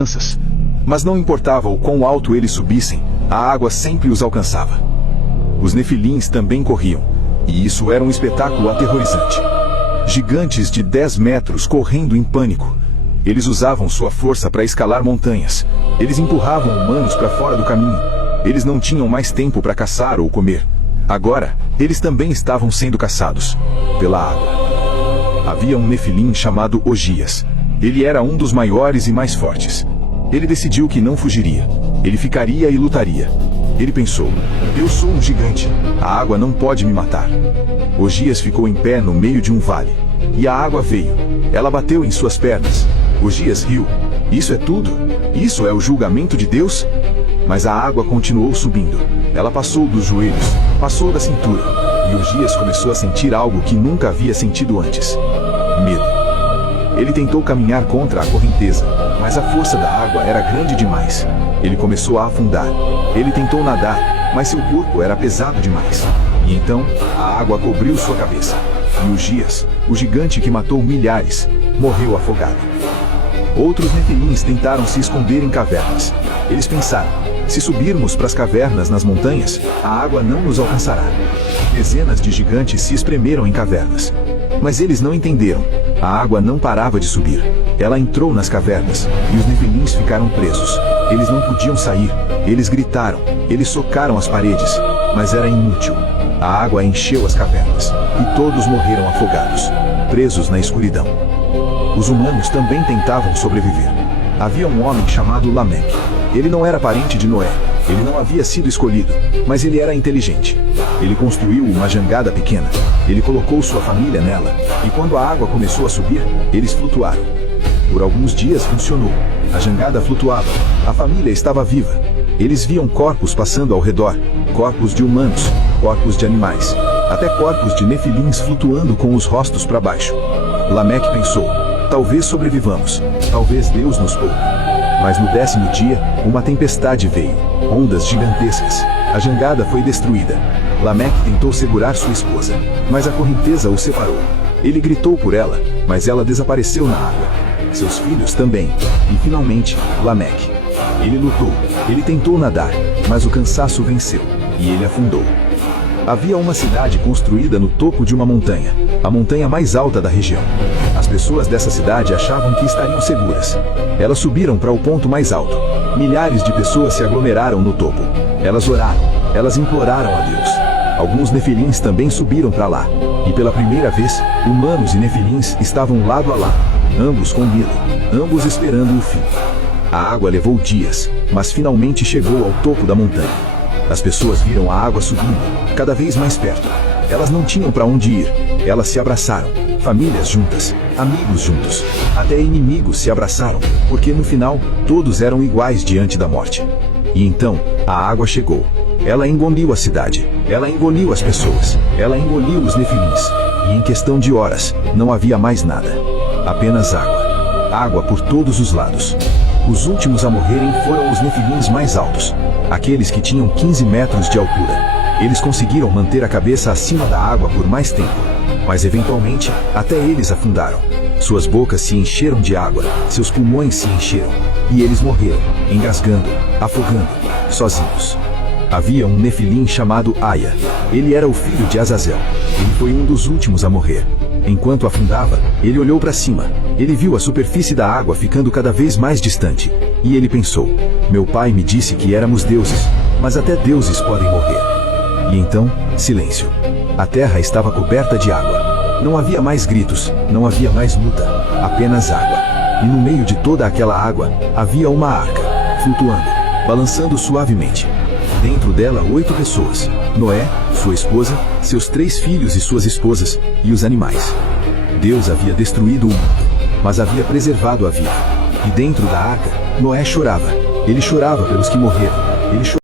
crianças. Mas não importava o quão alto eles subissem, a água sempre os alcançava. Os nefilins também corriam, e isso era um espetáculo aterrorizante. Gigantes de 10 metros correndo em pânico. Eles usavam sua força para escalar montanhas. Eles empurravam humanos para fora do caminho. Eles não tinham mais tempo para caçar ou comer. Agora, eles também estavam sendo caçados pela água. Havia um nefilim chamado Ogias. Ele era um dos maiores e mais fortes. Ele decidiu que não fugiria. Ele ficaria e lutaria. Ele pensou: eu sou um gigante. A água não pode me matar. Ogias ficou em pé no meio de um vale. E a água veio. Ela bateu em suas pernas. Ogias riu. Isso é tudo? Isso é o julgamento de Deus? Mas a água continuou subindo. Ela passou dos joelhos, passou da cintura. E Ogias começou a sentir algo que nunca havia sentido antes: medo. Ele tentou caminhar contra a correnteza, mas a força da água era grande demais. Ele começou a afundar. Ele tentou nadar, mas seu corpo era pesado demais. E então, a água cobriu sua cabeça. E Ogias, o gigante que matou milhares, morreu afogado. Outros nefilins tentaram se esconder em cavernas. Eles pensaram: se subirmos para as cavernas nas montanhas, a água não nos alcançará. Dezenas de gigantes se espremeram em cavernas. Mas eles não entenderam. A água não parava de subir. Ela entrou nas cavernas, e os nefilins ficaram presos. Eles não podiam sair. Eles gritaram. Eles socaram as paredes. Mas era inútil. A água encheu as cavernas, e todos morreram afogados, presos na escuridão. Os humanos também tentavam sobreviver. Havia um homem chamado Lameque. Ele não era parente de Noé. Ele não havia sido escolhido, mas ele era inteligente. Ele construiu uma jangada pequena. Ele colocou sua família nela, e quando a água começou a subir, eles flutuaram. Por alguns dias funcionou. A jangada flutuava. A família estava viva. Eles viam corpos passando ao redor, corpos de humanos, corpos de animais, até corpos de nefilins flutuando com os rostos para baixo. Lameque pensou: talvez sobrevivamos, talvez Deus nos poupe. Mas no 10º dia, uma tempestade veio, ondas gigantescas. A jangada foi destruída. Lameque tentou segurar sua esposa, mas a correnteza o separou. Ele gritou por ela, mas ela desapareceu na água. Seus filhos também. E finalmente, Lameque. Ele lutou, ele tentou nadar, mas o cansaço venceu, e ele afundou. Havia uma cidade construída no topo de uma montanha, a montanha mais alta da região. As pessoas dessa cidade achavam que estariam seguras. Elas subiram para o ponto mais alto. Milhares de pessoas se aglomeraram no topo. Elas oraram, elas imploraram a Deus. Alguns nefilins também subiram para lá. E pela primeira vez, humanos e nefilins estavam lado a lado, ambos com medo, ambos esperando o fim. A água levou dias, mas finalmente chegou ao topo da montanha. As pessoas viram a água subindo, cada vez mais perto. Elas não tinham para onde ir. Elas se abraçaram, famílias juntas, amigos juntos, até inimigos se abraçaram, porque no final, todos eram iguais diante da morte. E então, a água chegou. Ela engoliu a cidade, ela engoliu as pessoas, ela engoliu os nefilins. E em questão de horas, não havia mais nada. Apenas água. Água por todos os lados. Os últimos a morrerem foram os nefilins mais altos, aqueles que tinham 15 metros de altura. Eles conseguiram manter a cabeça acima da água por mais tempo, mas eventualmente, até eles afundaram. Suas bocas se encheram de água, seus pulmões se encheram, e eles morreram, engasgando, afogando, sozinhos. Havia um nefilim chamado Aia. Ele era o filho de Azazel. Ele foi um dos últimos a morrer. Enquanto afundava, ele olhou para cima. Ele viu a superfície da água ficando cada vez mais distante. E ele pensou: meu pai me disse que éramos deuses, mas até deuses podem morrer. E então, silêncio. A terra estava coberta de água. Não havia mais gritos, não havia mais luta, apenas água. E no meio de toda aquela água, havia uma arca, flutuando, balançando suavemente. Dentro dela 8 pessoas: Noé, sua esposa, seus 3 filhos e suas esposas, e os animais. Deus havia destruído o mundo, mas havia preservado a vida. E dentro da arca, Noé chorava. Ele chorava pelos que morreram. Ele chorava